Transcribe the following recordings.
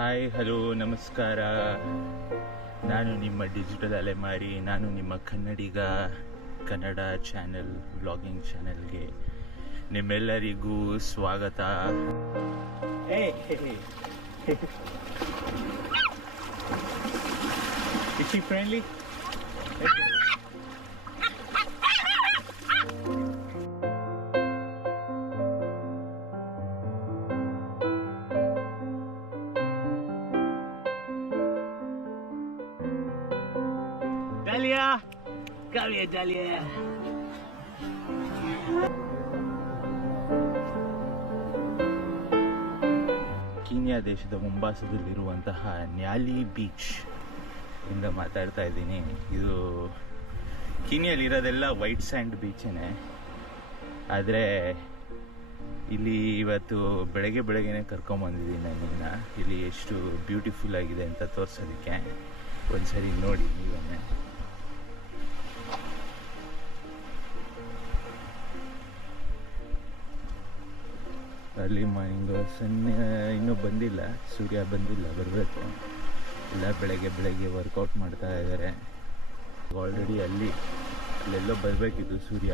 Hi hello ನಮಸ್ಕಾರ. ನಾನು ನಿಮ್ಮ ಡಿಜಿಟಲ್ ಅಲೆಮಾರಿ, ನಾನು ನಿಮ್ಮ ಕನ್ನಡಿಗ. ಕನ್ನಡ ಚಾನೆಲ್, ವ್ಲಾಗಿಂಗ್ ಚಾನೆಲ್ಗೆ ನಿಮ್ಮೆಲ್ಲರಿಗೂ ಸ್ವಾಗತ. Is she friendly? Dalia! Come here, Dalia! Kenya ದೇಶದ ಮುಂಬಾಸದಲ್ಲಿರುವಂತಹ ನ್ಯಾಲಿ ಬೀಚ್ ಇಂದ ಮಾತಾಡ್ತಾ ಇದ್ದೀನಿ. ಇದು ಕೀನ್ಯಾಲಿರೋದೆಲ್ಲ ವೈಟ್ ಸ್ಯಾಂಡ್ ಬೀಚೇನೆ, ಆದರೆ ಇಲ್ಲಿ ಇವತ್ತು ಬೆಳಗ್ಗೆನೇ ಕರ್ಕೊಂಬಂದಿದ್ದೀನಿ ನನ್ನನ್ನ. ಇಲ್ಲಿ ಎಷ್ಟು ಬ್ಯೂಟಿಫುಲ್ ಆಗಿದೆ ಅಂತ ತೋರಿಸೋದಕ್ಕೆ ಒಂದ್ಸರಿ ನೋಡಿ ನೀವೇ. ಅಲ್ಲಿ ಮಾರ್ನಿಂಗ್ ಸಣ್ಣ ಇನ್ನೂ ಬಂದಿಲ್ಲ, ಸೂರ್ಯ ಬಂದಿಲ್ಲ, ಬರಬೇಕು. ಎಲ್ಲ ಬೆಳಗ್ಗೆ ವರ್ಕೌಟ್ ಮಾಡ್ತಾ ಇದ್ದಾರೆ. ಆಲ್ರೆಡಿ ಅಲ್ಲೆಲ್ಲೋ ಬರಬೇಕಿತ್ತು ಸೂರ್ಯ,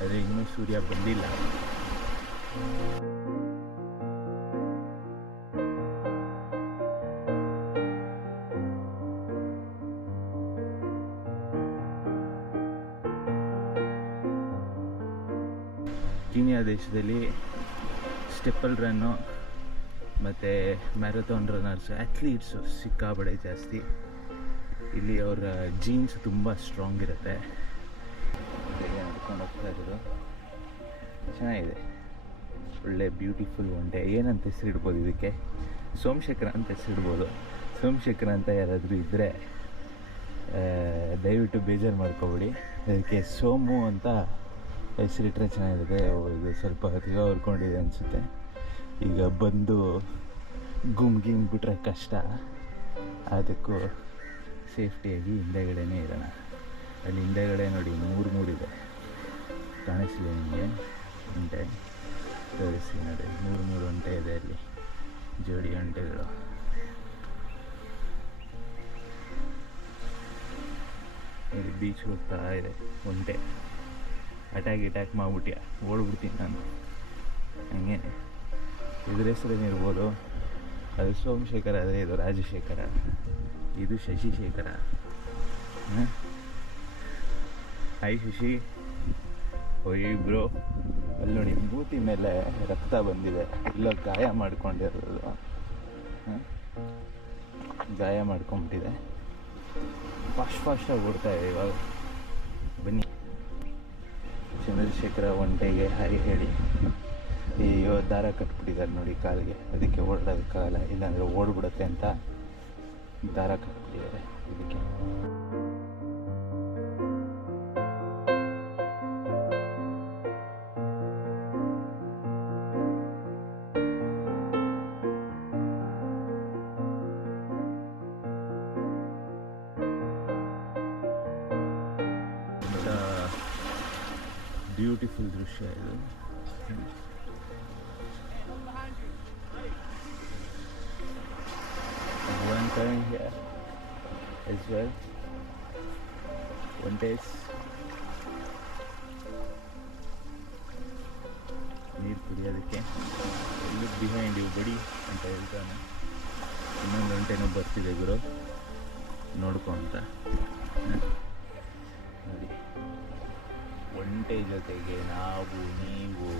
ಆದರೆ ಇನ್ನೂ ಸೂರ್ಯ ಬಂದಿಲ್ಲ. ಕೀನ್ಯಾ ದೇಶದಲ್ಲಿ ಸ್ಟೆಪ್ಪಲ್ ರನ್ನು ಮತ್ತು ಮ್ಯಾರಥಾನ್ ರನ್ನರ್ಸು, ಅಥ್ಲೀಟ್ಸು ಸಿಕ್ಕಾಬಡೆ ಜಾಸ್ತಿ. ಇಲ್ಲಿ ಅವರ ಜೀನ್ಸ್ ತುಂಬ ಸ್ಟ್ರಾಂಗ್ ಇರುತ್ತೆ. ನಡ್ಕೊಂಡು ಹೋಗ್ತಾ ಇರೋದು ಚೆನ್ನಾಗಿದೆ, ಒಳ್ಳೆ ಬ್ಯೂಟಿಫುಲ್ ಒಂಟೆ. ಏನಂತ ಹೆಸರಿಡ್ಬೋದು ಇದಕ್ಕೆ? ಸೋಮಶೇಖರ ಅಂತ ಹೆಸರಿಡ್ಬೋದು. ಸೋಮಶೇಖರ ಅಂತ ಯಾರಾದರೂ ಇದ್ದರೆ ದಯವಿಟ್ಟು ಬೇಜಾರು ಮಾಡ್ಕೊಬೇಡಿ. ಅದಕ್ಕೆ ಸೋಮು ಅಂತ ಹೆಸರಿಟ್ರೆ ಚೆನ್ನಾಗಿರುತ್ತೆ. ಇದು ಸ್ವಲ್ಪ ಹೊತ್ತಿಗೆ ಹೊರ್ಕೊಂಡಿದೆ ಅನಿಸುತ್ತೆ. ಈಗ ಬಂದು ಗುಮ್ಗಿಂಗ್ ಬಿಟ್ರೆ ಕಷ್ಟ, ಅದಕ್ಕೂ ಸೇಫ್ಟಿಯಾಗಿ ಹಿಂದೆಗಡೆನೇ ಇರೋಣ. ಅಲ್ಲಿ ಹಿಂದೆಗಡೆ ನೋಡಿ ಮೂರಿದೆ, ಕಾಣಿಸ್ಲಿ ನಿಮಗೆ ಒಂಟೆ? ತೋರಿಸಿ ನೋಡಿ, ಮೂರು ಒಂಟೆ ಇದೆ ಅಲ್ಲಿ, ಜೋಡಿ ಒಂಟೆಗಳು. ಇಲ್ಲಿ ಬೀಚ್ ಹೋಗ್ತಾ ಇದೆ ಒಂಟೆ. ಅಟ್ಯಾಕ್ ಮಾಡ್ಬಿಟ್ಯ, ಓಡ್ಬಿಡ್ತೀನಿ ನಾನು. ಹಂಗೆ ಇದ್ರ ಹೆಸರೇನಿರ್ಬೋದು? ಅದು ಸೋಮಶೇಖರ, ಆದರೆ ಇದು ರಾಜಶೇಖರ, ಇದು ಶಶಿಶೇಖರ. ಹಾಯ್ ಶಶಿ. ಓಯ್ ಬ್ರೋ, ಅಲ್ಲಿ ನೋಡಿ ಮೂತಿ ಮೇಲೆ ರಕ್ತ ಬಂದಿದೆ. ಇಲ್ಲೋ ಗಾಯ ಮಾಡ್ಕೊಂಡಿರೋದು, ಗಾಯ ಮಾಡ್ಕೊಂಬಿಟ್ಟಿದೆ. ಫಾಸ್ಟಾಗಿ ಓಡ್ತಾ ಇದೆ ಇವಾಗ. ಬನ್ನಿ, ಚಂದ್ರಶೇಖರ ಒಂಟೆಗೆ ಹಾಯ್ ಹೇಳಿ. ಅಯ್ಯೋ, ದಾರ ಕಟ್ಬಿಟ್ಟಿದ್ದಾರೆ ನೋಡಿ ಕಾಲಿಗೆ, ಅದಕ್ಕೆ ಓಡಾಡೋದಕ್ಕಾಗಲ್ಲ, ಇಲ್ಲಾಂದರೆ ಓಡ್ಬಿಡುತ್ತೆ ಅಂತ ದಾರ ಕಟ್ಬಿಟ್ಟಿದ್ದಾರೆ ಇದಕ್ಕೆ. ಬ್ಯೂಟಿಫುಲ್ ದೃಶ್ಯ ಇದು. One time here as well. One days ನೀರು ಕುಡಿಯೋದಕ್ಕೆ. ಲುಕ್ ಬಿಹೈಂಡ್ ಯು ಬಡಿ ಅಂತ ಹೇಳ್ತಾನೆ. ಇನ್ನೊಂದು ಗಂಟೆನೂ ಬರ್ತಿದೆ ಗುರು, ನೋಡ್ಕೊ ಅಂತ. ನೋಡಿ, ಒಂಟೆ ಜೊತೆಗೆ ನೀವು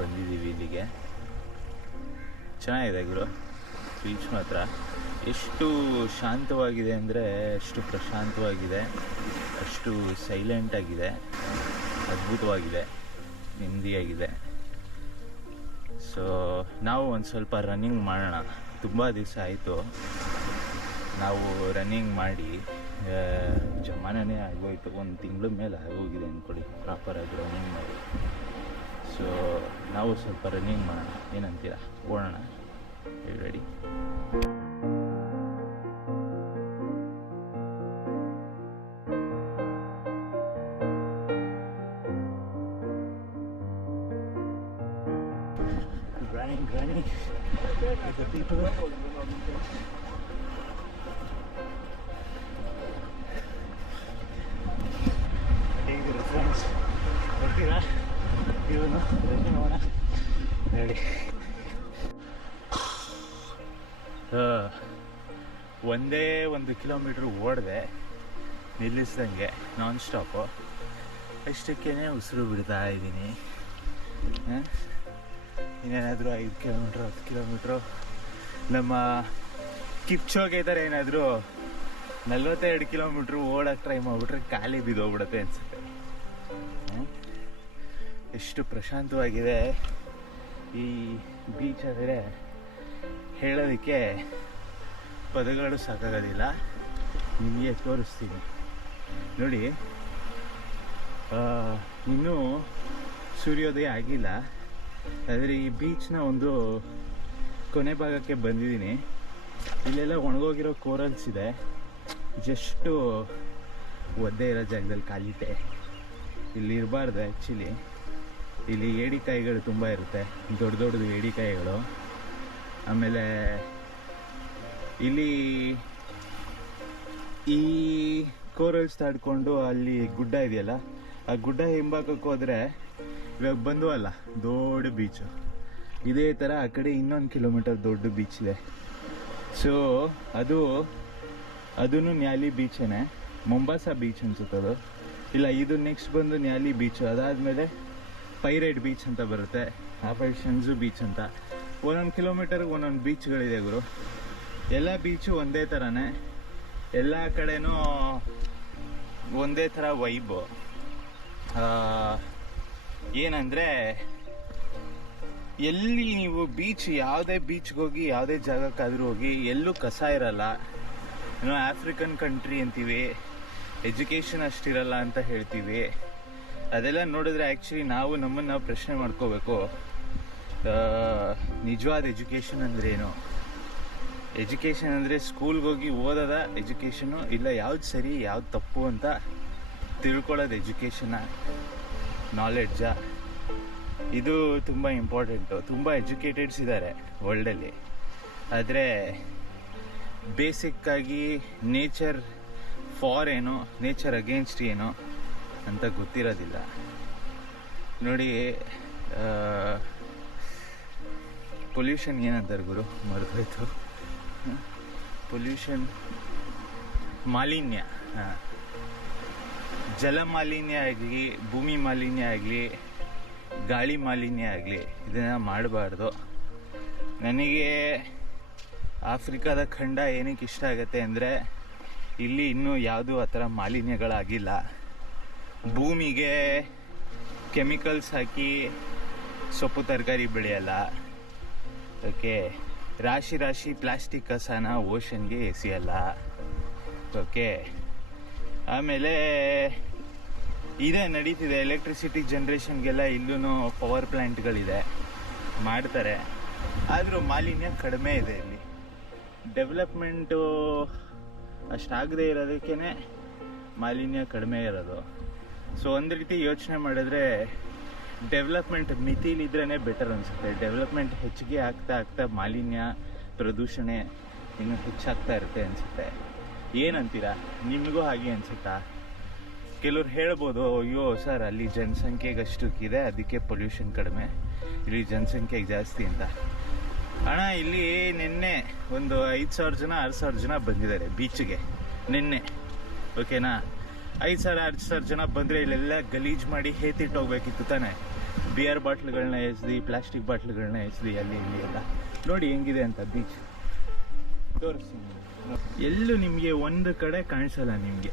ಬಂದಿದ್ದೀವಿ ಇಲ್ಲಿಗೆ. ಚೆನ್ನಾಗಿದೆ ಗುರು ಬೀಚ್ ಮಾತ್ರ. ಎಷ್ಟು ಶಾಂತವಾಗಿದೆ ಅಂದರೆ ಅಷ್ಟು ಪ್ರಶಾಂತವಾಗಿದೆ, ಅಷ್ಟು ಸೈಲೆಂಟಾಗಿದೆ, ಅದ್ಭುತವಾಗಿದೆ, ನೆಮ್ಮದಿಯಾಗಿದೆ. ಸೊ ನಾವು ಒಂದು ಸ್ವಲ್ಪ ರನ್ನಿಂಗ್ ಮಾಡೋಣ. ತುಂಬ ದಿವಸ ಆಯಿತು ನಾವು ರನ್ನಿಂಗ್ ಮಾಡಿ, ಜಮಾನೇ ಆಗೋಯ್ತು. ಒಂದು ತಿಂಗಳ ಮೇಲೆ ಆಗೋಗಿದೆ ಅಂದ್ಕೊಳ್ಳಿ ಪ್ರಾಪರಾಗಿ ರನ್ನಿಂಗ್ ಮಾಡಿ. ಸೊ ನಾವು ಸ್ವಲ್ಪ ರನ್ನಿಂಗ್ ಮಾಡೋಣ, ಏನಂತೀರ? ಓಡೋಣ, ರೆಡಿ? running. ಹೇಗಿದ್ದೀರಾ ಫ್ರೆಂಡ್ಸ್? ಬರ್ತೀರಾ? ಇವನು ನೋಡೋಣ ಹೇಳಿ. ಒಂದೇ 1 ಕಿಲೋಮೀಟ್ರ್ ಓಡಿದೆ ನಿಲ್ಲಿಸ್ದಂಗೆ ನಾನ್ ಸ್ಟಾಪು. ಅಷ್ಟಕ್ಕೇ ಉಸಿರು ಬಿಡ್ತಾ ಇದ್ದೀನಿ. ಇನ್ನೇನಾದರೂ 5 ಕಿಲೋಮೀಟ್ರ್ 10 ಕಿಲೋಮೀಟ್ರು ನಮ್ಮ ಕಿಪ್ಚೋಗೆ ಥರ ಏನಾದರೂ 42 ಕಿಲೋಮೀಟ್ರ್ ಓಡೋಕ್ಕೆ ಟ್ರೈ ಮಾಡಿಬಿಟ್ರೆ ಖಾಲಿ ಬಿದ್ದೋಗ್ಬಿಡುತ್ತೆ ಅನಿಸುತ್ತೆ. ಎಷ್ಟು ಪ್ರಶಾಂತವಾಗಿದೆ ಈ ಬೀಚ್ ಆದರೆ ಹೇಳೋದಕ್ಕೆ ಪದಗಳು ಸಾಕಾಗೋದಿಲ್ಲ. ನಿಮಗೆ ತೋರಿಸ್ತೀನಿ ನೋಡಿ. ಇನ್ನೂ ಸೂರ್ಯೋದಯ ಆಗಿಲ್ಲ, ಆದರೆ ಈ ಬೀಚ್ನ ಒಂದು ಕೊನೆ ಭಾಗಕ್ಕೆ ಬಂದಿದ್ದೀನಿ. ಇಲ್ಲೆಲ್ಲ ಒಣಗೋಗಿರೋ ಕೋರಲ್ಸ್ ಇದೆ, ಜಸ್ಟು ಒದ್ದೆ ಇರೋ ಜಾಗದಲ್ಲಿ ಕಾಲಿಟ್ಟೆ. ಇಲ್ಲಿ ಇರಬಾರ್ದು ಆ್ಯಕ್ಚುಲಿ. ಇಲ್ಲಿ ಏಡಿಕಾಯಿಗಳು ತುಂಬ ಇರುತ್ತೆ, ದೊಡ್ಡ ದೊಡ್ಡದು ಏಡಿಕಾಯಿಗಳು. ಆಮೇಲೆ ಇಲ್ಲಿ ಈ ಕೋರಲ್ಸ್ ತಾಡ್ಕೊಂಡು ಅಲ್ಲಿ ಗುಡ್ಡ ಇದೆಯಲ್ಲ, ಆ ಗುಡ್ಡ ಹಿಂಭಾಗಕ್ಕೆ ಹೋದರೆ ಇವಾಗ ಬಂದುವಲ್ಲ ದೊಡ್ಡ ಬೀಚು, ಇದೇ ಥರ ಆ ಕಡೆ 1 ಕಿಲೋಮೀಟರ್ ದೊಡ್ಡ ಬೀಚ್ ಇದೆ. ಸೊ ಅದೂ ನ್ಯಾಲಿ ಬೀಚೇನೆ, ಮೊಂಬಾಸಾ ಬೀಚ್ ಅನ್ಸುತ್ತದು. ಇಲ್ಲ, ಇದು ನೆಕ್ಸ್ಟ್ ಬಂದು ನ್ಯಾಲಿ ಬೀಚು. ಅದಾದಮೇಲೆ ಪೈರೇಟ್ ಬೀಚ್ ಅಂತ ಬರುತ್ತೆ, ಆಮೇಲೆ ಶಂಜು ಬೀಚ್ ಅಂತ. 1 ಕಿಲೋಮೀಟರ್ಗೆ 1 ಬೀಚ್ಗಳಿದೆ ಗುರು. ಎಲ್ಲ ಬೀಚು ಒಂದೇ ಥರನೇ, ಎಲ್ಲ ಕಡೆನೂ ಒಂದೇ ಥರ ವೈಬು. ಏನಂದರೆ ಎಲ್ಲಿ ನೀವು ಬೀಚ್, ಯಾವುದೇ ಬೀಚ್ಗೆ ಹೋಗಿ ಯಾವುದೇ ಜಾಗಕ್ಕಾದರೂ ಹೋಗಿ ಎಲ್ಲೂ ಕಸ ಇರಲ್ಲ. ಏನೋ ಆಫ್ರಿಕನ್ ಕಂಟ್ರಿ ಅಂತೀವಿ, ಎಜುಕೇಷನ್ ಅಷ್ಟಿರಲ್ಲ ಅಂತ ಹೇಳ್ತೀವಿ. ಅದೆಲ್ಲ ನೋಡಿದ್ರೆ ಆ್ಯಕ್ಚುಲಿ ನಮ್ಮನ್ನು ನಾವು ಪ್ರಶ್ನೆ ಮಾಡ್ಕೋಬೇಕು, ನಿಜವಾದ ಎಜುಕೇಷನ್ ಅಂದ್ರೇನು? ಎಜುಕೇಷನ್ ಅಂದರೆ ಸ್ಕೂಲ್ಗೆ ಹೋಗಿ ಓದೋದ ಎಜುಕೇಷನು, ಇಲ್ಲ ಯಾವ್ದು ಸರಿ ಯಾವ್ದು ತಪ್ಪು ಅಂತ ತಿಳ್ಕೊಳ್ಳೋದು ಎಜುಕೇಷನ್ನ, ನಾಲೆಡ್ಜಾ? ಇದು ತುಂಬ ಇಂಪಾರ್ಟೆಂಟು. ತುಂಬ ಎಜುಕೇಟೆಡ್ಸ್ ಇದ್ದಾರೆ ವರ್ಲ್ಡಲ್ಲಿ, ಆದರೆ ಬೇಸಿಕ್ಕಾಗಿ ನೇಚರ್ ಫಾರ್ ಏನೋ, ನೇಚರ್ ಅಗೇನ್ಸ್ಟ್ ಏನೋ ಅಂತ ಗೊತ್ತಿರೋದಿಲ್ಲ. ನೋಡಿ, ಪೊಲ್ಯೂಷನ್ ಏನಂತಾರೆ ಗುರು, ಮರೆತೋಯ್ತು. ಪೊಲ್ಯೂಷನ್, ಮಾಲಿನ್ಯ, ಜಲ ಮಾಲಿನ್ಯ ಆಗಲಿ, ಭೂಮಿ ಮಾಲಿನ್ಯ ಆಗಲಿ, ಗಾಳಿ ಮಾಲಿನ್ಯ ಆಗಲಿ, ಇದನ್ನು ಮಾಡಬಾರ್ದು. ನನಗೆ ಆಫ್ರಿಕಾದ ಖಂಡ ಏನಕ್ಕೆ ಇಷ್ಟ ಆಗುತ್ತೆ ಅಂದರೆ, ಇಲ್ಲಿ ಇನ್ನೂ ಯಾವುದೂ ಆ ಥರ ಮಾಲಿನ್ಯಗಳಾಗಿಲ್ಲ. ಭೂಮಿಗೆ ಕೆಮಿಕಲ್ಸ್ ಹಾಕಿ ಸೊಪ್ಪು ತರಕಾರಿ ಬೆಳೆಯಲ್ಲ. ಓಕೆ, ರಾಶಿ ಪ್ಲಾಸ್ಟಿಕ್ ಕಸನ ಓಷನ್ಗೆ ಎಸೆಯಲ್ಲ. ಓಕೆ, ಆಮೇಲೆ ಇದೇ ನಡೀತಿದೆ, ಎಲೆಕ್ಟ್ರಿಸಿಟಿ ಜನ್ರೇಷನ್ಗೆಲ್ಲ ಇಲ್ಲೂ ಪವರ್ ಪ್ಲ್ಯಾಂಟ್ಗಳಿದೆ, ಮಾಡ್ತಾರೆ. ಆದರೂ ಮಾಲಿನ್ಯ ಕಡಿಮೆ ಇದೆ ಇಲ್ಲಿ. ಡೆವಲಪ್ಮೆಂಟು ಅಷ್ಟಾಗದೇ ಇರೋದಕ್ಕೇ ಮಾಲಿನ್ಯ ಕಡಿಮೆ ಇರೋದು. ಸೊ ಒಂದು ರೀತಿ ಯೋಚನೆ ಮಾಡಿದ್ರೆ ಡೆವಲಪ್ಮೆಂಟ್ ಮಿತಿಲಿದ್ರೇ ಬೆಟರ್ ಅನಿಸುತ್ತೆ. ಡೆವಲಪ್ಮೆಂಟ್ ಹೆಚ್ಚಿಗೆ ಆಗ್ತಾ ಮಾಲಿನ್ಯ ಪ್ರದೂಷಣೆ ಇನ್ನೂ ಹೆಚ್ಚಾಗ್ತಾ ಇರುತ್ತೆ ಅನಿಸುತ್ತೆ. ಏನಂತೀರಾ? ನಿಮಗೂ ಹಾಗೆ ಅನಿಸುತ್ತಾ? ಕೆಲವ್ರು ಹೇಳ್ಬೋದು, ಅಯ್ಯೋ ಸರ್ ಅಲ್ಲಿ ಜನಸಂಖ್ಯೆಗಷ್ಟಕ್ಕಿದೆ ಅದಕ್ಕೆ ಪೊಲ್ಯೂಷನ್ ಕಡಿಮೆ, ಇಲ್ಲಿ ಜನಸಂಖ್ಯೆಗೆ ಜಾಸ್ತಿ ಅಂತ. ಅಣ್ಣ, ಇಲ್ಲಿ ನಿನ್ನೆ ಒಂದು 5,000 ಜನ 6,000 ಜನ ಬಂದಿದ್ದಾರೆ ಬೀಚ್ಗೆ ನಿನ್ನೆ. ಓಕೆನಾ? 5,000-6,000 ಜನ ಬಂದರೆ ಇಲ್ಲೆಲ್ಲ ಗಲೀಜು ಮಾಡಿ ಹೇತಿಟ್ಟೋಗ್ಬೇಕಿತ್ತು ತಾನೆ. ಬಿಯರ್ ಬಾಟ್ಲುಗಳನ್ನ ಎಸ್ದು, ಪ್ಲಾಸ್ಟಿಕ್ ಬಾಟ್ಲುಗಳನ್ನ ಎಸ್ದು ಅಲ್ಲಿ ಇಲ್ಲಿ ಎಲ್ಲ. ನೋಡಿ ಹೆಂಗಿದೆ ಅಂತ ಬೀಚ್, ತೋರಿಸ್ತೀನಿ. ಎಲ್ಲೂ ನಿಮಗೆ ಒಂದು ಕಡೆ ಕಾಣಿಸಲ್ಲ ನಿಮಗೆ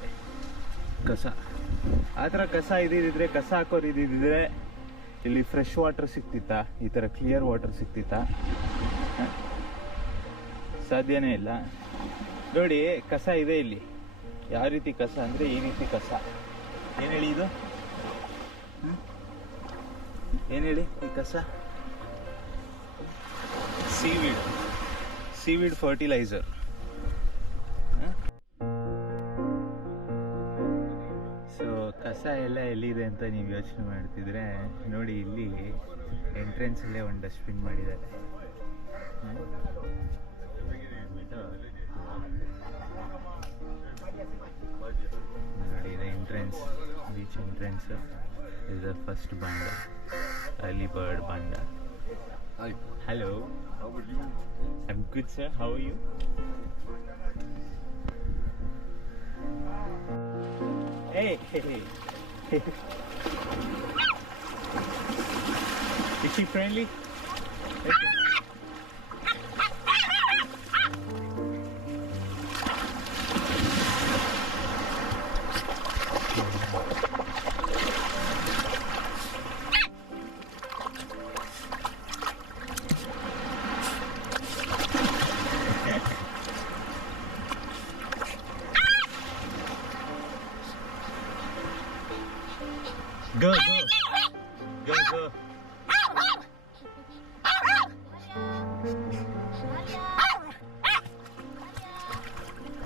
ಕಸ. ಆ ಥರ ಕಸ ಇದ್ದಿದ್ರೆ, ಕಸ ಹಾಕೋರು ಇದ್ದಿದ್ರೆ ಇಲ್ಲಿ ಫ್ರೆಶ್ ವಾಟರ್ ಸಿಗ್ತಿತ್ತಾ? ಈ ಥರ ಕ್ಲಿಯರ್ ವಾಟರ್ ಸಿಗ್ತಿತ್ತಾ? ಸಾಧ್ಯನೇ ಇಲ್ಲ. ನೋಡಿ, ಕಸ ಇದೆ ಇಲ್ಲಿ. ಯಾವ ರೀತಿ ಕಸ ಅಂದರೆ ಈ ರೀತಿ ಕಸ. ಏನು ಹೇಳಿ ಇದು? ಏನು ಹೇಳಿ ಈ ಕಸ? Seaweed fertiliser. ಸೊ ಕಸ ಎಲ್ಲ ಎಲ್ಲಿದೆ ಅಂತ ನೀವು ಯೋಚನೆ ಮಾಡ್ತಿದ್ರೆ, ನೋಡಿ ಇಲ್ಲಿ ಎಂಟ್ರೆನ್ಸಲ್ಲೇ ಒಂದು ಡಸ್ಟ್ಬಿನ್ ಮಾಡಿದ್ದಾರೆ. entrance. This is the first banda, early bird banda. Hi. Hello. How are you? I'm good, sir. How are you? Hey, hey, hey. Is she friendly? Okay. Go, go. Go, go.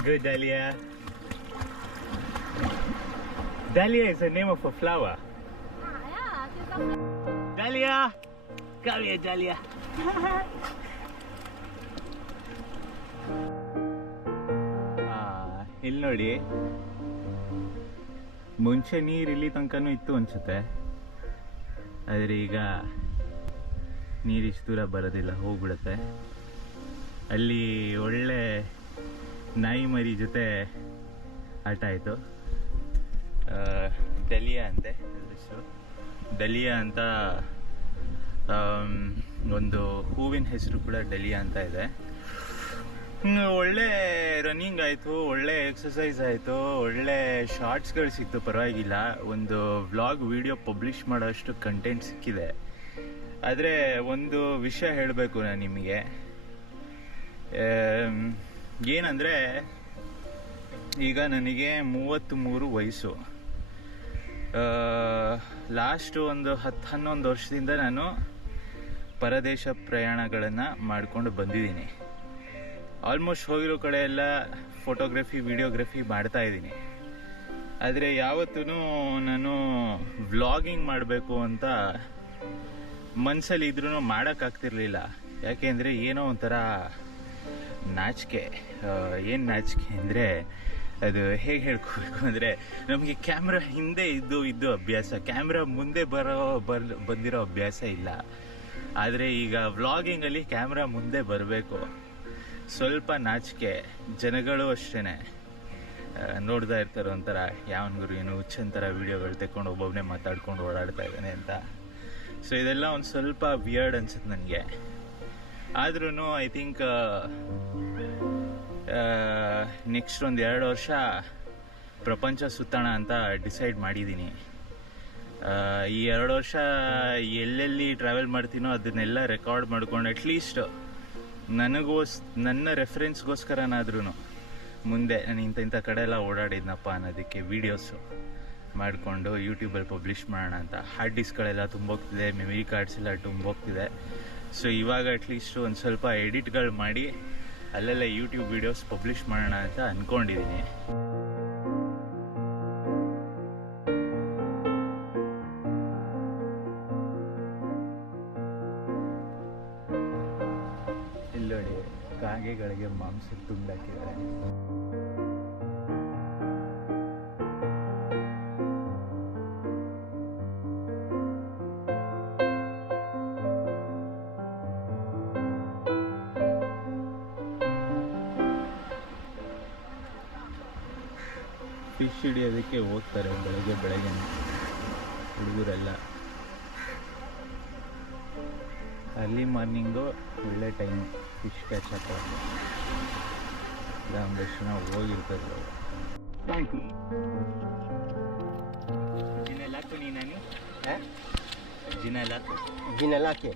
Good, Dahlia. Dahlia is the name of a flower. Dahlia! Come here, Dahlia. ಇಲ್ಲಿ ನೋಡಿ, ಮುಂಚೆ ನೀರು ಇಲ್ಲಿ ತನಕನೂ ಇತ್ತು ಅನ್ಸುತ್ತೆ, ಆದರೆ ಈಗ ನೀರಿಷ್ಟು ದೂರ ಬರೋದಿಲ್ಲ, ಹೋಗ್ಬಿಡುತ್ತೆ. ಅಲ್ಲಿ ಒಳ್ಳೆ ನಾಯಿ ಮರಿ ಜೊತೆ ಆಟ ಆಯಿತು. ಡಲಿಯಾ ಅಂತೆ ಹೆಸರು, ಡಲಿಯಾ ಅಂತ. ಒಂದು ಹೂವಿನ ಹೆಸರು ಕೂಡ ಡಲಿಯಾ ಅಂತ ಇದೆ. ಒಳ್ಳೆ ರನ್ನಿಂಗ್ ಆಯಿತು, ಒಳ್ಳೆ ಎಕ್ಸಸೈಸ್ ಆಯಿತು, ಒಳ್ಳೆ ಶಾರ್ಟ್ಸ್ಗಳು ಸಿಕ್ತು, ಪರವಾಗಿಲ್ಲ. ಒಂದು ವ್ಲಾಗ್ ವಿಡಿಯೋ ಪಬ್ಲಿಷ್ ಮಾಡೋಷ್ಟು ಕಂಟೆಂಟ್ ಸಿಕ್ಕಿದೆ. ಆದರೆ ಒಂದು ವಿಷಯ ಹೇಳಬೇಕು ನಾನು ನಿಮಗೆ, ಏನಂದರೆ ಈಗ ನನಗೆ 33 ವಯಸ್ಸು. ಲಾಸ್ಟ್ ಒಂದು 10-11 ವರ್ಷದಿಂದ ನಾನು ಪರದೇಶ ಪ್ರಯಾಣಗಳನ್ನು ಮಾಡಿಕೊಂಡು ಬಂದಿದ್ದೀನಿ. ಆಲ್ಮೋಸ್ಟ್ ಹೋಗಿರೋ ಕಡೆ ಎಲ್ಲ ಫೋಟೋಗ್ರಫಿ ವಿಡಿಯೋಗ್ರಫಿ ಮಾಡ್ತಾ ಇದ್ದೀನಿ. ಆದರೆ ಯಾವತ್ತೂ ನಾನು ವ್ಲಾಗಿಂಗ್ ಮಾಡಬೇಕು ಅಂತ ಮನಸ್ಸಲ್ಲಿ ಇದ್ರೂ ಮಾಡೋಕ್ಕಾಗ್ತಿರ್ಲಿಲ್ಲ. ಯಾಕೆಂದರೆ ಏನೋ ಒಂಥರ ನಾಚಿಕೆ. ಏನು ನಾಚಿಕೆ ಅಂದರೆ, ಅದು ಹೇಗೆ ಹೇಳ್ಕೋಬೇಕು ಅಂದರೆ, ನಮಗೆ ಕ್ಯಾಮ್ರಾ ಹಿಂದೆ ಇದ್ದು ಅಭ್ಯಾಸ, ಕ್ಯಾಮ್ರಾ ಮುಂದೆ ಬಂದಿರೋ ಅಭ್ಯಾಸ ಇಲ್ಲ. ಆದರೆ ಈಗ ವ್ಲಾಗಿಂಗಲ್ಲಿ ಕ್ಯಾಮ್ರಾ ಮುಂದೆ ಬರಬೇಕು, ಸ್ವಲ್ಪ ನಾಚಿಕೆ. ಜನಗಳು ಅಷ್ಟೇ ನೋಡ್ತಾ ಇರ್ತಾರೆ ಒಂಥರ, ಯಾವನ್ ಗುರು ಏನು ಹುಚ್ಚಂತರ ವೀಡಿಯೋಗಳು ತೆಕ್ಕೊಂಡು ಒಬ್ಬೊಬ್ಬನೇ ಮಾತಾಡ್ಕೊಂಡು ಓಡಾಡ್ತಾ ಇದ್ದಾನೆ ಅಂತ. ಸೊ ಇದೆಲ್ಲ ಒಂದು ಸ್ವಲ್ಪ ವಿಯರ್ಡ್ ಅನ್ಸುತ್ತೆ ನನಗೆ. ಆದ್ರೂ ಐ ಥಿಂಕ್ ನೆಕ್ಸ್ಟ್ ಒಂದು 2 ವರ್ಷ ಪ್ರಪಂಚ ಸುತ್ತೋಣ ಅಂತ ಡಿಸೈಡ್ ಮಾಡಿದ್ದೀನಿ. ಈ 2 ವರ್ಷ ಎಲ್ಲೆಲ್ಲಿ ಟ್ರಾವೆಲ್ ಮಾಡ್ತೀನೋ ಅದನ್ನೆಲ್ಲ ರೆಕಾರ್ಡ್ ಮಾಡ್ಕೊಂಡು ಅಟ್ಲೀಸ್ಟ್ ನನ್ನ ರೆಫರೆನ್ಸ್ಗೋಸ್ಕರನಾದ್ರೂ ಮುಂದೆ ನಾನು ಇಂಥ ಕಡೆ ಎಲ್ಲ ಓಡಾಡಿದ್ನಪ್ಪ ಅನ್ನೋದಕ್ಕೆ ವೀಡಿಯೋಸು ಮಾಡಿಕೊಂಡು ಯೂಟ್ಯೂಬಲ್ಲಿ ಪಬ್ಲಿಷ್ ಮಾಡೋಣ ಅಂತ. ಹಾರ್ಡ್ ಡಿಸ್ಕ್ಗಳೆಲ್ಲ ತುಂಬೋಗ್ತಿದೆ, ಮೆಮರಿ ಕಾರ್ಡ್ಸ್ ಎಲ್ಲ ತುಂಬೋಗ್ತಿದೆ. ಸೊ ಇವಾಗ ಅಟ್ಲೀಸ್ಟ್ ಒಂದು ಸ್ವಲ್ಪ ಎಡಿಟ್ಗಳು ಮಾಡಿ ಅಲ್ಲೆಲ್ಲ ಯೂಟ್ಯೂಬ್ ವೀಡಿಯೋಸ್ ಪಬ್ಲಿಷ್ ಮಾಡೋಣ ಅಂತ ಅಂದ್ಕೊಂಡಿದ್ದೀನಿ. ಇಲ್ಲೋಡಿ, ಕಾಗೆಗಳಿಗೆ ಮಾಂಸ ತುಂಡಾಕಿದ್ದಾರೆ. ಫಿಶ್ ಹಿಡಿಯೋದಕ್ಕೆ ಹೋಗ್ತಾರೆ ಬೆಳಗ್ಗೆ ಹುಡುಗರೆಲ್ಲ. ಅರ್ಲಿ ಮಾರ್ನಿಂಗು ಒಳ್ಳೆ ಟೈಮು ಫಿಶ್ ಕ್ಯಾಚ್ ಹಾಕೋದು. ಇಲ್ಲ ಒಂದಷ್ಟು ಜನ ಹೋಗಿರ್ತಾರೆ. ಜಿನೆಲಾಕು ನೀನು ಜಿನೆಲಾಕು Ginelake.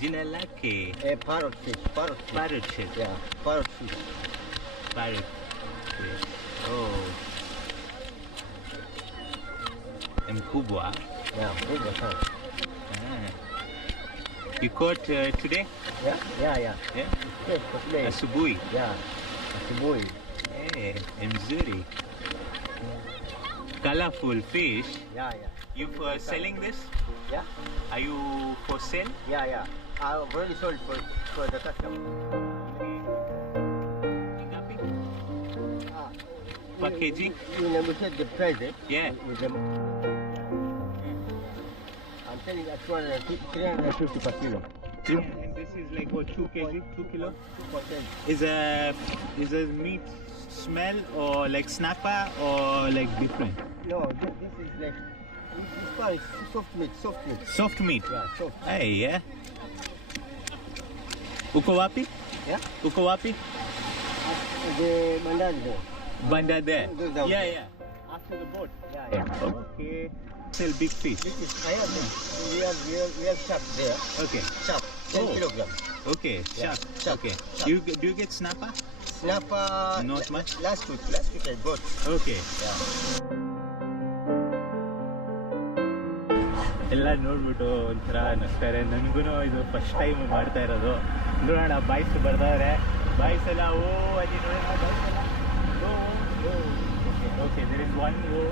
ಜಿನೆಲಾಕೆ Parrot fish. Parrot fish. Parrot fish. Yeah, parrot fish. Parrot fish. Oh. Mkubwa. Yeah, big one. You caught today? Yeah. Okay, today. Asubuhi. Yeah, asubuhi. Hey, mzuri. Colorful fish. Yeah. You for selling this? Yeah. Are you for sale? Yeah. I already sold for the customer. Per kg? You negotiate the price, eh? Yeah. With them. selling at 350 per kilo. And this is like what, 2 kg, 2 kilo? 2%. Is a meat smell or like snapper or like different? No, this is like, this part is soft meat, soft meat. Soft meat. Yeah, soft. Hey, yeah. Uko wapi? Yeah? Uko wapi? The mandan there. Banda there. Go down Yeah, there. yeah. After the boat. Yeah, yeah. Okay. Sell big fish. This is, I have, we have shark there. Okay. Shark, 10 Oh. kilogram. Okay. Yeah, Shark. shark, Okay. shark. Do you get snapper? Snapper. Not much? Last week I got. Okay. Yeah. ಎಲ್ಲ ನೋಡ್ಬಿಟ್ಟು ಒಂಥರ ನಗ್ತಾರೆ. ನನಗೂ ಇದು first time ಮಾಡ್ತಾ ಇರೋದು. ನೋಡೋಣ boys ಬರ್ದವ್ರೆ. Boys ಎಲ್ಲ ಓ ಅಲ್ಲಿ ನೋಡೋಣ ಬಾಯ್ಸ್ ಎಲ್ಲ oh oh okay okay there is one O